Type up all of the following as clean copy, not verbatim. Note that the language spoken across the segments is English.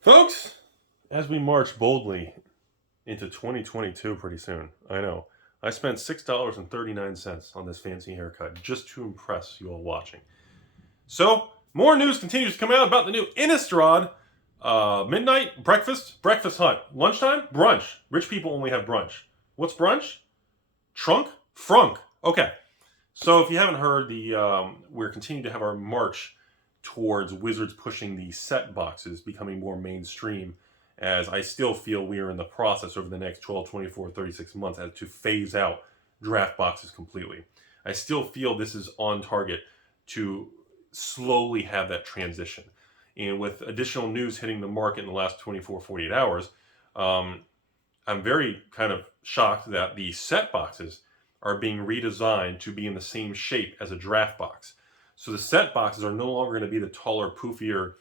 Folks, as we march boldly into 2022 pretty soon, I know, I spent $6.39 on this fancy haircut just to impress you all watching. So, more news continues to come out about the new Innistrad midnight breakfast hut. Lunchtime, brunch. Rich people only have brunch. What's brunch? Trunk? Frunk. Okay. So if you haven't heard, we're continuing to have our march towards Wizards pushing the set boxes, becoming more mainstream, as I still feel we are in the process over the next 12, 24, 36 months as to phase out draft boxes completely. I still feel this is on target to slowly have that transition. And with additional news hitting the market in the last 24, 48 hours, I'm very kind of shocked that the set boxes are being redesigned to be in the same shape as a draft box. So the set boxes are no longer going to be the taller, poofier.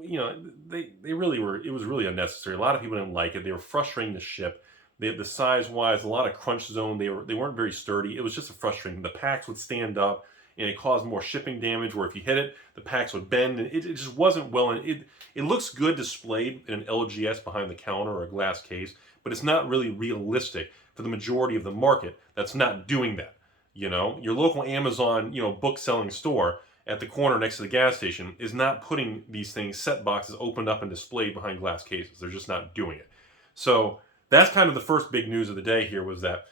You know, they really were. It was really unnecessary. A lot of people didn't like it. They were frustrating to ship. The size wise, a lot of crunch zone. They weren't very sturdy. It was just frustrating. The packs would stand up, and it caused more shipping damage. Where if you hit it, the packs would bend, and it just wasn't well. And it looks good displayed in an LGS behind the counter or a glass case, but it's not really realistic for the majority of the market that's not doing that. You know, your local Amazon, book selling store at the corner next to the gas station is not putting these things, set boxes, opened up and displayed behind glass cases. They're just not doing it. So that's kind of the first big news of the day here, was that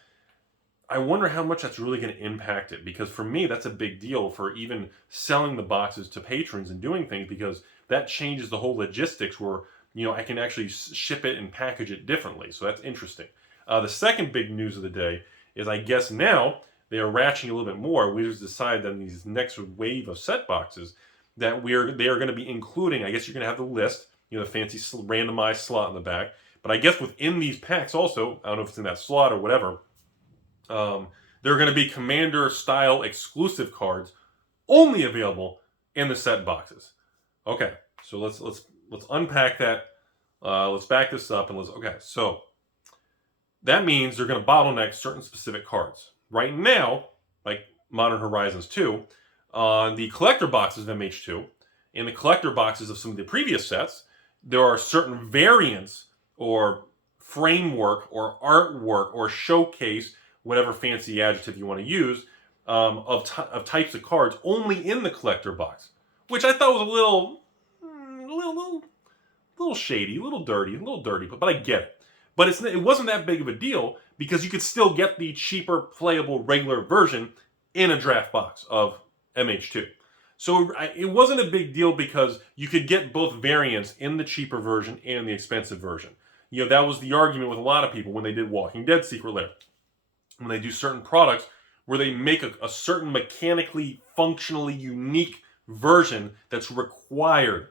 I wonder how much that's really going to impact it. Because for me, that's a big deal for even selling the boxes to patrons and doing things, because that changes the whole logistics where, I can actually ship it and package it differently. So that's interesting. The second big news of the day is, I guess now, they are ratcheting a little bit more. We just decided that in these next wave of set boxes that they are going to be including, I guess you're going to have the list, the fancy randomized slot in the back. But I guess within these packs also, I don't know if it's in that slot or whatever, there are going to be Commander style exclusive cards only available in the set boxes. Okay, so let's unpack that. Let's back this up and okay. So that means they're going to bottleneck certain specific cards. Right now, like Modern Horizons 2, on the collector boxes of MH2, and the collector boxes of some of the previous sets, there are certain variants or framework or artwork or showcase, whatever fancy adjective you want to use, of types of cards only in the collector box, which I thought was a little shady, a little dirty, but I get it. But it wasn't that big of a deal, because you could still get the cheaper, playable, regular version in a draft box of MH2. So it wasn't a big deal, because you could get both variants in the cheaper version and the expensive version. That was the argument with a lot of people when they did Walking Dead Secret Lair. When they do certain products where they make a certain mechanically, functionally unique version that's required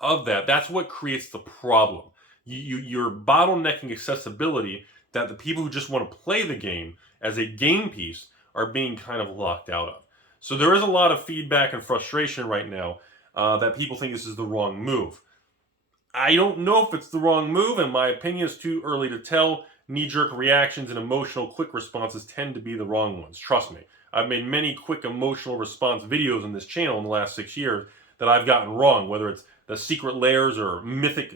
of that, that's what creates the problem. You're bottlenecking accessibility, that the people who just want to play the game as a game piece are being kind of locked out of. So there is a lot of feedback and frustration right now that people think this is the wrong move. I don't know if it's the wrong move. In my opinion, it's too early to tell. Knee-jerk reactions and emotional quick responses tend to be the wrong ones. Trust me. I've made many quick emotional response videos on this channel in the last 6 years that I've gotten wrong, whether it's the secret layers or mythic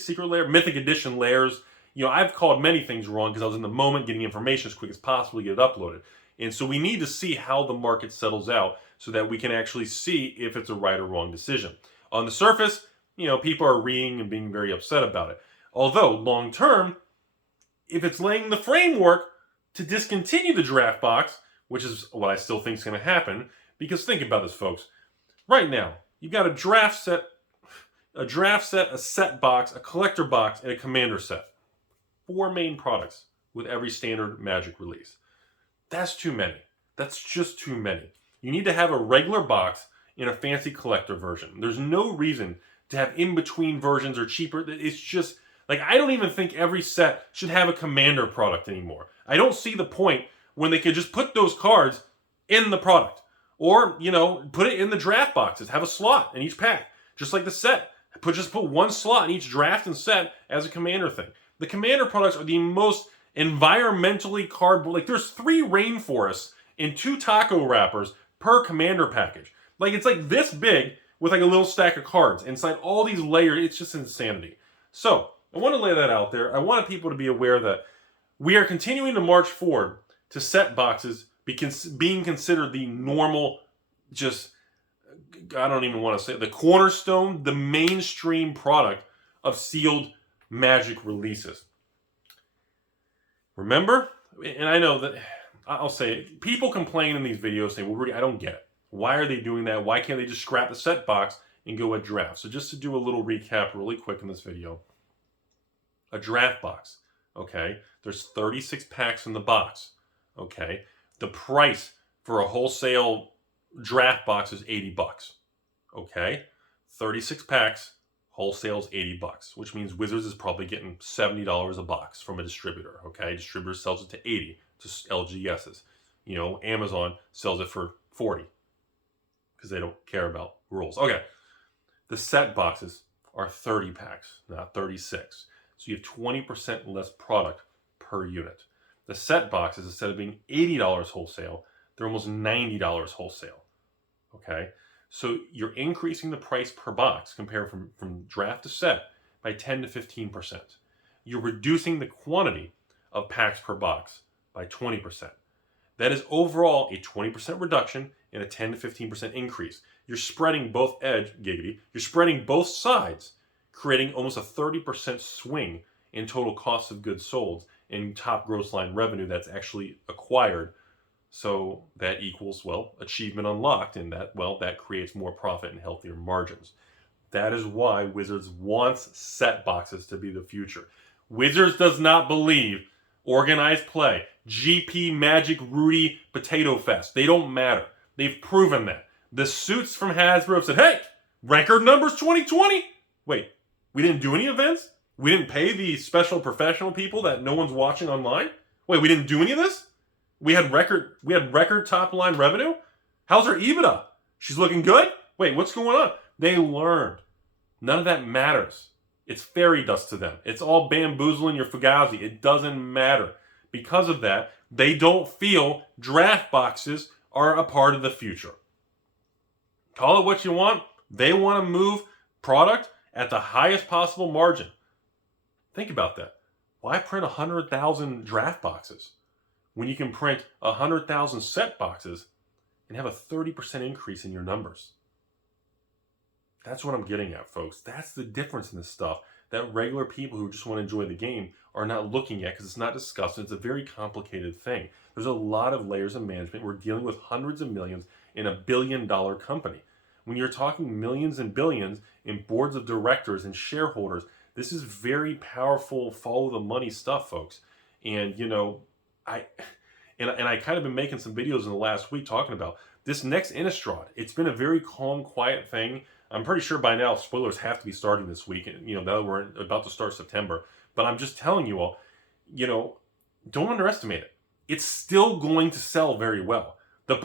secret layer, mythic edition layers. I've called many things wrong because I was in the moment getting information as quick as possible to get it uploaded. And so we need to see how the market settles out so that we can actually see if it's a right or wrong decision. On the surface, people are reading and being very upset about it. Although, long term, if it's laying the framework to discontinue the draft box, which is what I still think is going to happen, because think about this, folks. Right now, you've got a draft set, a set box, a collector box, and a commander set. 4 main products with every standard Magic release. That's too many. That's just too many. You need to have a regular box in a fancy collector version. There's no reason to have in-between versions or cheaper. It's just, I don't even think every set should have a commander product anymore. I don't see the point when they could just put those cards in the product. Or, put it in the draft boxes. Have a slot in each pack, just like the set. Just put 1 slot in each draft and set as a commander thing. The commander products are the most environmentally cardboard. There's 3 rainforests and 2 taco wrappers per commander package. It's this big with like a little stack of cards inside all these layers. It's just insanity. So I want to lay that out there. I wanted people to be aware that we are continuing to march forward to set boxes being considered the normal, just, I don't even want to say it, the cornerstone, the mainstream product of sealed Magic releases. Remember, and I know that, I'll say it, people complain in these videos saying, well, Rudy, I don't get it. Why are they doing that? Why can't they just scrap the set box and go a draft? So just to do a little recap really quick in this video. A draft box, okay? There's 36 packs in the box, okay? The price for a wholesale draft box is $80, okay? 36 packs, wholesale's $80, which means Wizards is probably getting $70 a box from a distributor, okay? Distributor sells it to $80 to LGSs. You know, Amazon sells it for $40 because they don't care about rules. Okay, the set boxes are 30 packs, not 36. So you have 20% less product per unit. The set boxes, instead of being $80 wholesale, they're almost $90 wholesale, okay? So you're increasing the price per box compared from draft to set by 10 to 15%. You're reducing the quantity of packs per box by 20%. That is overall a 20% reduction and a 10 to 15% increase. You're spreading both you're spreading both sides, creating almost a 30% swing in total cost of goods sold and top gross line revenue that's actually acquired. So that equals, well, achievement unlocked, and that, well, that creates more profit and healthier margins. That is why Wizards wants set boxes to be the future. Wizards does not believe organized play, GP, Magic, Rudy, Potato Fest. They don't matter. They've proven that. The suits from Hasbro said, hey, record numbers 2020. Wait, we didn't do any events? We didn't pay the special professional people that no one's watching online? Wait, we didn't do any of this? We had record top line revenue? How's her EBITDA? She's looking good? Wait, what's going on? They learned. None of that matters. It's fairy dust to them. It's all bamboozling your fugazi. It doesn't matter. Because of that, they don't feel draft boxes are a part of the future. Call it what you want. They want to move product at the highest possible margin. Think about that. Why print 100,000 draft boxes when you can print 100,000 set boxes and have a 30% increase in your numbers? That's what I'm getting at, folks. That's the difference in this stuff that regular people who just want to enjoy the game are not looking at because it's not discussed. It's a very complicated thing. There's a lot of layers of management. We're dealing with hundreds of millions in a billion-dollar company. When you're talking millions and billions in boards of directors and shareholders, this is very powerful, follow-the-money stuff, folks. And, you know, I kind of been making some videos in the last week talking about this next Innistrad. It's been a very calm, quiet thing. I'm pretty sure by now spoilers have to be starting this week. You know, that we're about to start September. But I'm just telling you all, you know, don't underestimate it. It's still going to sell very well.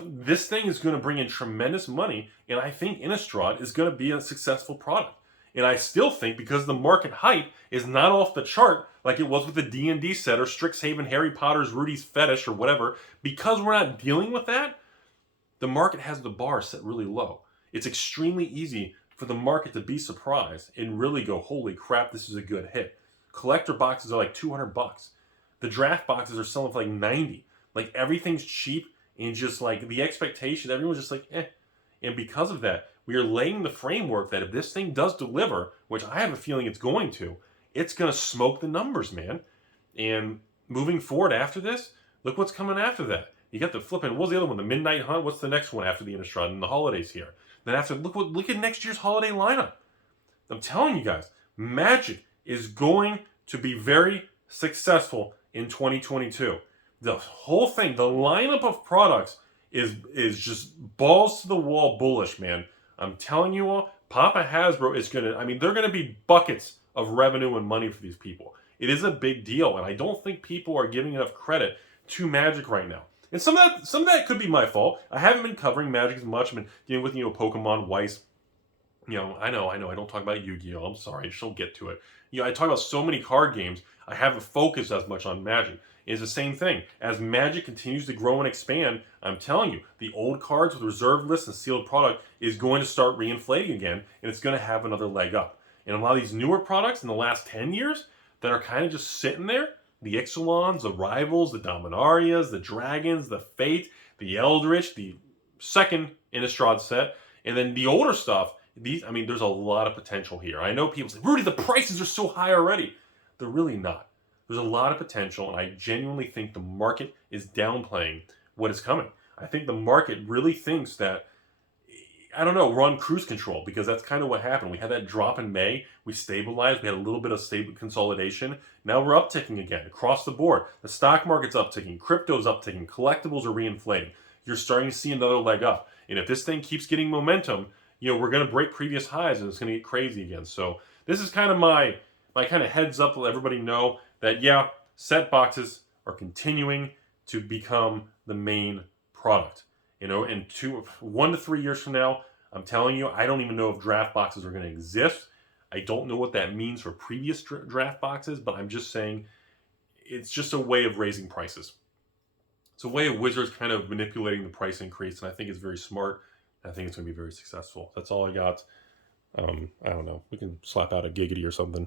This thing is going to bring in tremendous money, and I think Innistrad is going to be a successful product. And I still think because the market hype is not off the chart like it was with the D&D set or StrixHaven, Harry Potter's Rudy's Fetish or whatever, because we're not dealing with that, the market has the bar set really low. It's extremely easy for the market to be surprised and really go, holy crap, this is a good hit. Collector boxes are like $200. The draft boxes are selling for like $90. Like everything's cheap and just like the expectation, everyone's just like, eh. And because of that, we are laying the framework that if this thing does deliver, which I have a feeling it's going to, it's going to smoke the numbers, man. And moving forward after this, look what's coming after that. You got the flipping, what was the other one? The Midnight Hunt? What's the next one after the Innistrad and the holidays here? Then after, look at next year's holiday lineup. I'm telling you guys, Magic is going to be very successful in 2022. The whole thing, the lineup of products is just balls to the wall bullish, man. I'm telling you all, Papa Hasbro is going to, I mean, they're going to be buckets of revenue and money for these people. It is a big deal, and I don't think people are giving enough credit to Magic right now. And some of that could be my fault. I haven't been covering Magic as much. I've been dealing with, Pokemon, Weiss, You know, I know, I don't talk about Yu-Gi-Oh! I'm sorry, I just don't get to it. You know, I talk about so many card games, I haven't focused as much on Magic. It's the same thing. As Magic continues to grow and expand, I'm telling you, the old cards with reserved lists and sealed product is going to start reinflating again, and it's going to have another leg up. And a lot of these newer products in the last 10 years that are kind of just sitting there, the Ixalans, the Rivals, the Dominarias, the Dragons, the Fate, the Eldritch, the second Innistrad set, and then the older stuff, I mean, there's a lot of potential here. I know people say, Rudy, the prices are so high already. They're really not. There's a lot of potential, and I genuinely think the market is downplaying what is coming. I think the market really thinks that, I don't know, we're on cruise control, because that's kind of what happened. We had that drop in May. We stabilized. We had a little bit of stable consolidation. Now we're upticking again across the board. The stock market's upticking. Crypto's upticking. Collectibles are reinflating. You're starting to see another leg up. And if this thing keeps getting momentum, you know, we're going to break previous highs and it's going to get crazy again. So this is kind of my kind of heads up to let everybody know that, yeah, set boxes are continuing to become the main product. You know, in 1 to 3 years from now, I'm telling you, I don't even know if draft boxes are going to exist. I don't know what that means for previous draft boxes, but I'm just saying it's just a way of raising prices. It's a way of Wizards kind of manipulating the price increase, and I think it's very smart. I think it's going to be very successful. That's all I got. I don't know. We can slap out a giggity or something.